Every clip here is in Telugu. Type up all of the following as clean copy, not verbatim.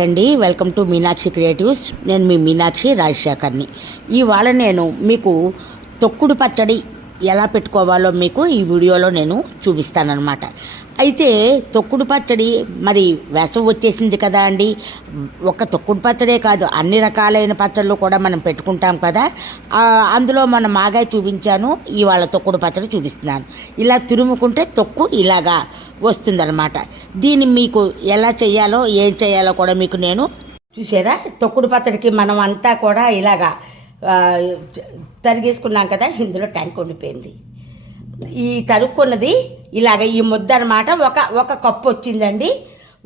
అండి, వెల్కమ్ టు మీనాక్షి క్రియేటివ్స్. నేను మీ మీనాక్షి రాజశేఖర్ని. ఇవాళ నేను మీకు తొక్కుడు పచ్చడి ఎలా పెట్టుకోవాలో మీకు ఈ వీడియోలో నేను చూపిస్తానన్నమాట. అయితే తొక్కుడు పచ్చడి మరి వేసవి వచ్చేసింది కదా అండి. ఒక తొక్కుడు పచ్చడే కాదు, అన్ని రకాలైన పచ్చళ్ళు కూడా మనం పెట్టుకుంటాం కదా. అందులో మన మాగాయ చూపించాను, ఇవాళ తొక్కుడు పచ్చడి చూపిస్తున్నాను. ఇలా తురుముకుంటే తొక్కు ఇలాగా వస్తుందన్నమాట. దీన్ని మీకు ఎలా చేయాలో ఏం చేయాలో కూడా మీకు నేను చూసారా. తొక్కుడు పచ్చడికి మనం అంతా కూడా ఇలాగా తరిగేసుకున్నాం కదా. ఇందులో ట్యాంక్ ఉండిపోయింది. ఈ తరుక్కున్నది ఇలాగ ఈ ముద్ద అనమాట. ఒక కప్పు వచ్చిందండి.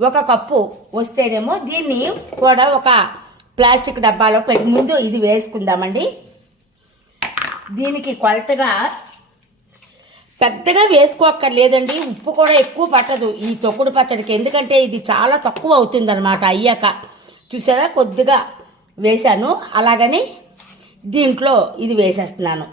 ఒక కప్పు వస్తేనేమో దీన్ని కూడా ఒక ప్లాస్టిక్ డబ్బాలో పెట్టి ముందు ఇది వేసుకుందామండి. దీనికి కొలతగా పెద్దగా వేసుకోక్కర్లేదండి. ఉప్పు కూడా ఎక్కువ పట్టదు ఈ తొక్కుడు పచ్చడికి, ఎందుకంటే ఇది చాలా తక్కువ అవుతుంది అనమాట అయ్యాక. చూసారా, కొద్దిగా వేశాను. అలాగని దీంట్లో ఇది వేసేస్తున్నాను.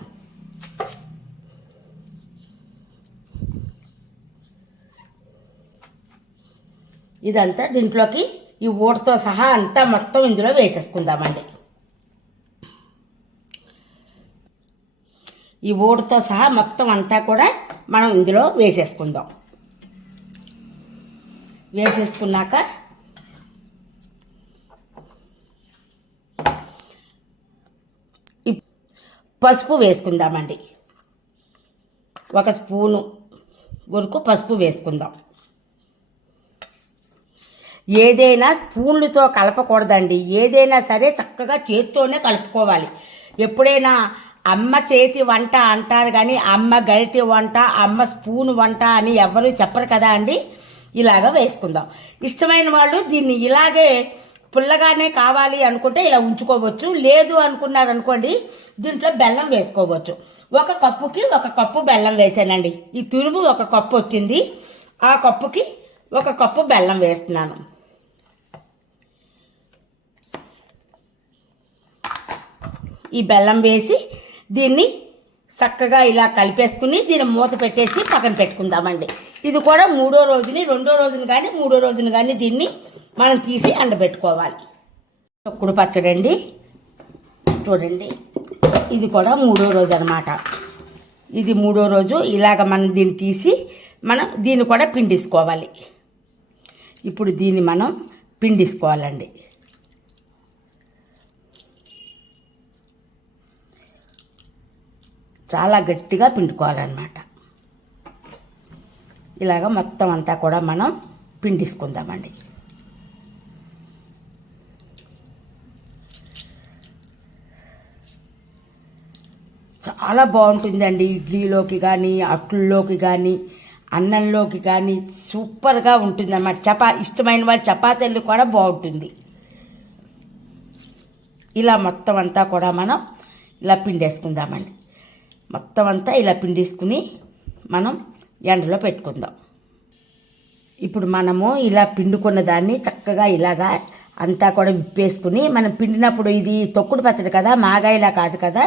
ఇదంతా దీంట్లోకి ఈ ఊటతో సహా అంతా మొత్తం ఇందులో వేసేసుకుందామండి. ఈ ఊటతో సహా మొత్తం అంతా కూడా మనం ఇందులో వేసేసుకుందాం. వేసేసుకున్నాక పసుపు వేసుకుందామండి. ఒక స్పూను వరకు పసుపు వేసుకుందాం. ఏదైనా స్పూన్లతో కలపకూడదండి. ఏదైనా సరే చక్కగా చేతితోనే కలుపుకోవాలి. ఎప్పుడైనా అమ్మ చేతి వంట అంటారు కానీ అమ్మ గరిటె వంట, అమ్మ స్పూన్ వంట అని ఎవరు చెప్పరు కదా అండి. ఇలాగ వేసుకుందాం. ఇష్టమైన వాళ్ళు దీన్ని ఇలాగే పుల్లగానే కావాలి అనుకుంటే ఇలా ఉంచుకోవచ్చు. లేదు అనుకున్నారనుకోండి, దీంట్లో బెల్లం వేసుకోవచ్చు. ఒక కప్పుకి ఒక కప్పు బెల్లం వేసానండి. ఈ తురుము ఒక కప్పు వచ్చింది. ఆ కప్పుకి ఒక కప్పు బెల్లం వేస్తున్నాను. ఈ బెల్లం వేసి దీన్ని చక్కగా ఇలా కలిపేసుకుని దీన్ని మూత పెట్టేసి పక్కన పెట్టుకుందామండి. ఇది కూడా రెండో రోజుని కానీ దీన్ని మనం తీసి ఎండబెట్టుకోవాలి. తొక్కుడు పచ్చడి అండి, చూడండి. ఇది కూడా మూడో రోజు అనమాట. ఇది మూడో రోజు. ఇలాగ మనం దీన్ని తీసి మనం దీన్ని కూడా పిండేసుకోవాలి. ఇప్పుడు దీన్ని మనం పిండేసుకోవాలండి. చాలా గట్టిగా పిండుకోవాలన్నమాట. ఇలాగ మొత్తం అంతా కూడా మనం పిండేసుకుందామండి. చాలా బాగుంటుందండి. ఇడ్లీలోకి కానీ, అట్లలోకి కానీ, అన్నంలోకి కానీ సూపర్గా ఉంటుంది అన్నమాట. ఇష్టమైన వాళ్ళు చపాతీలు కూడా బాగుంటుంది. ఇలా మొత్తం అంతా కూడా మనం ఇలా పిండేసుకుందామండి. మొత్తం అంతా ఇలా పిండేసుకుని మనం ఎండలో పెట్టుకుందాం. ఇప్పుడు మనము ఇలా పిండుకున్న దాన్ని చక్కగా ఇలాగా అంతా కూడా విప్పేసుకుని, మనం పిండినప్పుడు ఇది తొక్కుడు పచ్చడి కదా, మాగాయలా కాదు కదా,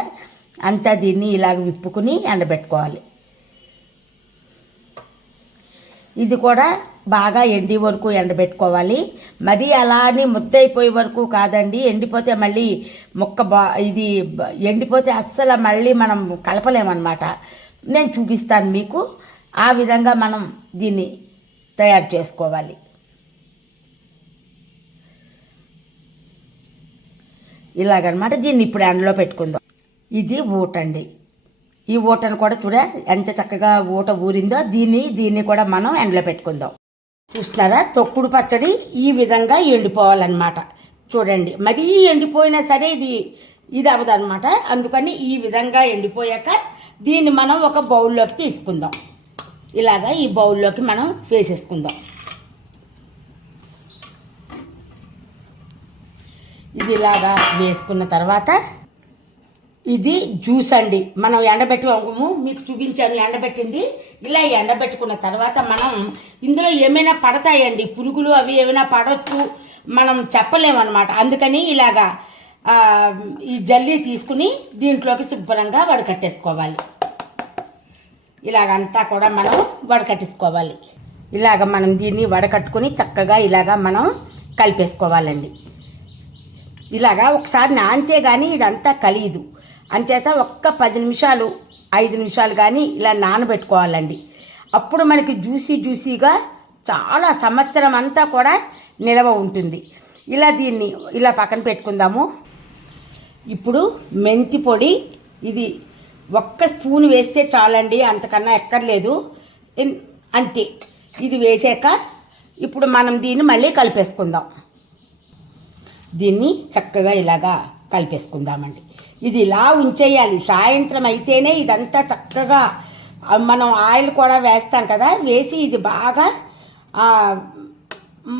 అంతా దీన్ని ఇలాగ విప్పుకుని ఎండబెట్టుకోవాలి. ఇది కూడా బాగా ఎండి వరకు ఎండబెట్టుకోవాలి. మరీ అలా అని ముద్దయిపోయే వరకు కాదండి. ఎండిపోతే మళ్ళీ ఇది ఎండిపోతే అస్సలు మళ్ళీ మనం కలపలేమన్నమాట. నేను చూపిస్తాను మీకు. ఆ విధంగా మనం దీన్ని తయారు చేసుకోవాలి. ఇలాగనమాట. దీన్ని ఇప్పుడు ఎండలో పెట్టుకుందాం. ఇది ఊటండి. ఈ ఊటను కూడా ఎంత చక్కగా ఊట ఊరిందో దీన్ని కూడా మనం ఎండలో పెట్టుకుందాం. చూస్తున్నారా, తొక్కుడు పచ్చడి ఈ విధంగా ఎండిపోవాలన్నమాట. చూడండి, మరీ ఎండిపోయినా సరే ఇది అవ్వదన్నమాట. అందుకని ఈ విధంగా ఎండిపోయాక దీన్ని మనం ఒక బౌల్లోకి తీసుకుందాం. ఇలాగా ఈ బౌల్లోకి మనం వేసేసుకుందాం. ఇది ఇలాగా వేసుకున్న తర్వాత ఇది జ్యూస్ అండి. మనం ఎండబెట్టుకోము, మీకు చూపించాను ఎండబెట్టింది. ఇలా ఎండబెట్టుకున్న తర్వాత మనం ఇందులో ఏమైనా పడతాయండి, పురుగులు అవి ఏమైనా పడవచ్చు, మనం చెప్పలేమన్నమాట. అందుకని ఇలాగా ఈ జల్లీ తీసుకుని దీంట్లోకి శుభ్రంగా వడకట్టేసుకోవాలి. ఇలాగంతా కూడా మనం వడకట్టేసుకోవాలి. ఇలాగ మనం దీన్ని వడకట్టుకుని చక్కగా ఇలాగ మనం కలిపేసుకోవాలండి. ఇలాగా ఒకసారి నానితే కానీ ఇదంతా కలియదు. అంచేత ఒక్క 10 నిమిషాలు 5 నిమిషాలు కానీ ఇలా నానబెట్టుకోవాలండి. అప్పుడు మనకి జ్యూసీగా చాలా సంవత్సరం అంతా కూడా నిలవ ఉంటుంది. దీన్ని ఇలా పక్కన పెట్టుకుందాము. ఇప్పుడు మెంతి పొడి ఇది 1 స్పూన్ వేస్తే చాలండి, అంతకన్నా ఎక్కర్లేదు. అంతే. ఇది వేసాక ఇప్పుడు మనం దీన్ని మళ్ళీ కలిపేసుకుందాం. దీన్ని చక్కగా ఇలాగా కలిపేసుకుందామండి. ఇది ఇలా ఉంచేయాలి. సాయంత్రం అయితేనే ఇదంతా చక్కగా మనం ఆయిల్ కూడా వేస్తాం కదా, వేసి ఇది బాగా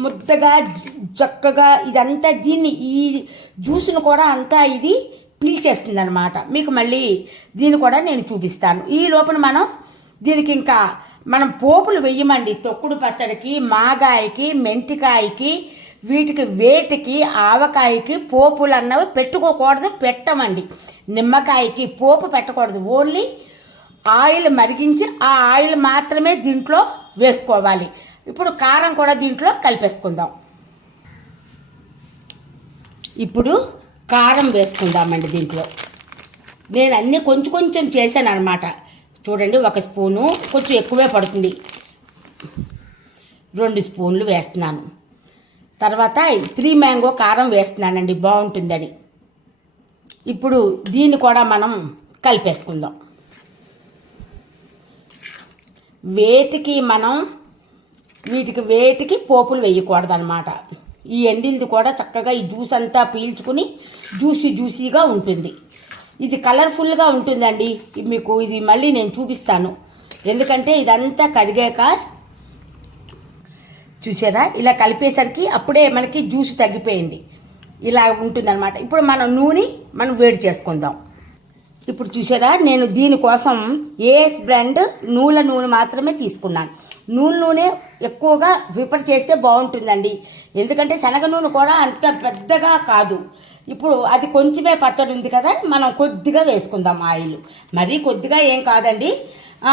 ముద్దగా చక్కగా ఇదంతా ఈ జ్యూస్ను కూడా అంతా ఇది పీల్చేస్తుంది అనమాట. మీకు మళ్ళీ దీన్ని కూడా నేను చూపిస్తాను. ఈ లోపల దీనికి ఇంకా మనం పోపులు వెయ్యమండి. తొక్కుడు పచ్చడికి, మాగాయకి, మెంతికాయకి, వీటికి వేటికి, ఆవకాయకి పోపులు అన్నవి పెట్టుకోకూడదు, పెట్టమండి. నిమ్మకాయకి పోపు పెట్టకూడదు. ఓన్లీ ఆయిల్ మరిగించి ఆ ఆయిల్ మాత్రమే దీంట్లో వేసుకోవాలి. ఇప్పుడు కారం కూడా దీంట్లో కలిపేసుకుందాం. ఇప్పుడు కారం వేసుకుందామండి. దీంట్లో నేను అన్నీ కొంచెం చేశాను అనమాట. చూడండి, 1 స్పూను కొంచెం ఎక్కువే పడుతుంది. 2 స్పూన్లు వేస్తున్నాను. తర్వాత 3 మ్యాంగో కారం వేస్తున్నానండి, బాగుంటుందని. ఇప్పుడు దీన్ని కూడా మనం కలిపేసుకుందాం. వీటికి పోపులు వేయకూడదు అనమాట. ఈ ఎండింది కూడా చక్కగా ఈ జ్యూస్ అంతా పీల్చుకుని జ్యూసీగా ఉంటుంది. ఇది కలర్ఫుల్గా ఉంటుందండి. మీకు ఇది మళ్ళీ నేను చూపిస్తాను. ఎందుకంటే ఇదంతా కరిగాక చూసారా, ఇలా కలిపేసరికి అప్పుడే మనకి జ్యూస్ తగ్గిపోయింది. ఇలా ఉంటుందన్నమాట. ఇప్పుడు మనం వేడి చేసుకుందాం. ఇప్పుడు చూసారా, నేను దీనికోసం ఏఎస్ బ్రాండ్ నూనె మాత్రమే తీసుకున్నాను. నూనె ఎక్కువగా ప్రిఫర్ చేస్తే బాగుంటుందండి. ఎందుకంటే శనగ నూనె కూడా అంత పెద్దగా కాదు. ఇప్పుడు అది కొంచెమే పచ్చడి ఉంది కదా, మనం కొద్దిగా వేసుకుందాం ఆయిల్. మరీ కొద్దిగా ఏం కాదండి,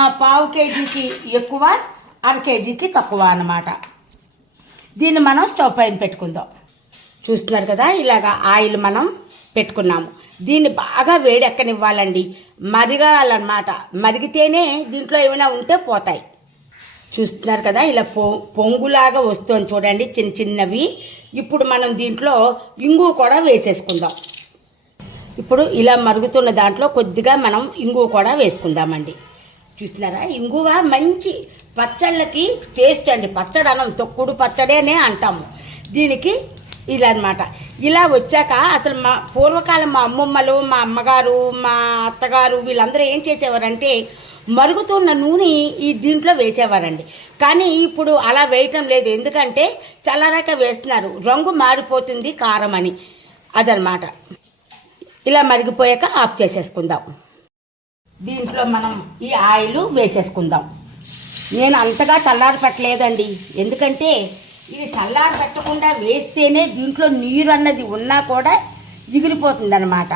1/2 కేజీకి ఎక్కువ, 1/2 కేజీకి తక్కువ అన్నమాట. దీన్ని మనం స్టవ్ పైన పెట్టుకుందాం. చూస్తున్నారు కదా, ఇలాగా ఆయిల్ మనం పెట్టుకున్నాము. దీన్ని బాగా వేడెక్కనివ్వాలండి, మరగాలన్నమాట. మరిగితేనే దీంట్లో ఏమైనా ఉంటే పోతాయి. చూస్తున్నారు కదా, ఇలా పొంగులాగా వస్తుంది చూడండి, చిన్నవి. ఇప్పుడు మనం దీంట్లో ఇంగువ కూడా వేసేసుకుందాం. ఇప్పుడు ఇలా మరుగుతున్న దాంట్లో కొద్దిగా మనం ఇంగువ కూడా వేసుకుందామండి. చూస్తున్నారా, ఇంగువ మంచి పచ్చళ్ళకి టేస్ట్ అండి. పచ్చడి అనం తొక్కుడు పచ్చడేనే అంటాము దీనికి. ఇలా అన్నమాట. ఇలా వచ్చాక అసలు పూర్వకాలం మా అమ్మమ్మలు, మా అమ్మగారు, మా అత్తగారు వీళ్ళందరూ ఏం చేసేవారంటే మరుగుతున్న నూనె దీంట్లో వేసేవారండి. కానీ ఇప్పుడు అలా వేయటం లేదు. ఎందుకంటే చల్లారాక వేస్తున్నారు, రంగు మారిపోతుంది కారం అని. అదనమాట. ఇలా మరిగిపోయాక ఆఫ్ చేసేసుకుందాం. దీంట్లో మనం ఈ ఆయిల్ వేసేసుకుందాం. నేను అంతగా చల్లారి పెట్టలేదండి, ఎందుకంటే ఇది చల్లారి పెట్టకుండా వేస్తేనే దీంట్లో నీరు అన్నది ఉన్నా కూడా ఎగిరిపోతుంది అనమాట.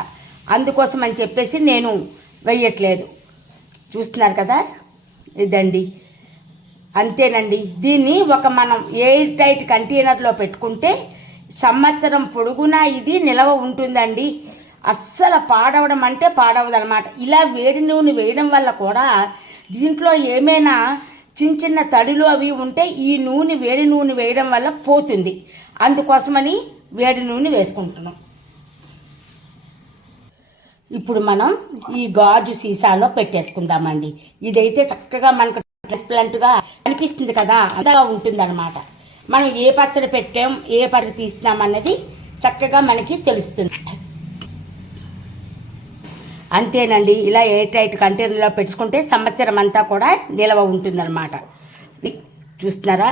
అందుకోసం అని చెప్పేసి నేను వేయట్లేదు. చూస్తున్నారు కదా, ఇదండి, అంతేనండి. దీన్ని మనం ఎయిర్ టైట్ కంటైనర్లో పెట్టుకుంటే సంవత్సరం పొడుగునా ఇది నిలవ ఉంటుందండి. అస్సలు పాడవడం అంటే పాడవదనమాట. ఇలా వేడి నూనె వేయడం వల్ల కూడా దీంట్లో ఏమైనా చిన్న తడులు అవి ఉంటే ఈ వేడి నూనె వేయడం వల్ల పోతుంది. అందుకోసమని వేడి నూనె వేసుకుంటున్నాం. ఇప్పుడు మనం ఈ గాజు సీసాలో పెట్టేసుకుందామండి. ఇదైతే చక్కగా మనకు ట్రాన్స్పరెంట్గా అనిపిస్తుంది కదా, అంతగా ఉంటుంది అనమాట. మనం ఏ పచ్చడి పెట్టాం, ఏ పరి తీస్తున్నాం అన్నది చక్కగా మనకి తెలుస్తుంది. అంతేనండి, ఇలా ఎయిర్ టైట్ కంటైనర్లో పెట్టుకుంటే సంవత్సరం అంతా కూడా నిలవ ఉంటుందన్నమాట. చూస్తున్నారా,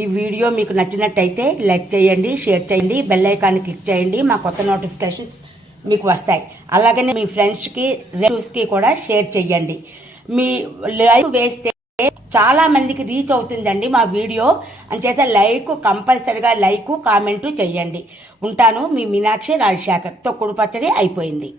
ఈ వీడియో మీకు నచ్చినట్టయితే లైక్ చేయండి, షేర్ చేయండి, బెల్ ఐకాన్ని క్లిక్ చేయండి. మా కొత్త నోటిఫికేషన్స్ మీకు వస్తాయి. అలాగనే మీ ఫ్రెండ్స్కి, రిలేటివ్స్కి కూడా షేర్ చేయండి. మీ లైక్ వేస్తే చాలా మందికి రీచ్ అవుతుందండి మా వీడియో. అంచేత కంపల్సరిగా లైక్, కామెంటు చేయండి. ఉంటాను. మీ మీనాక్షి రాజశేఖర్. తొక్కుడు పచ్చడి అయిపోయింది.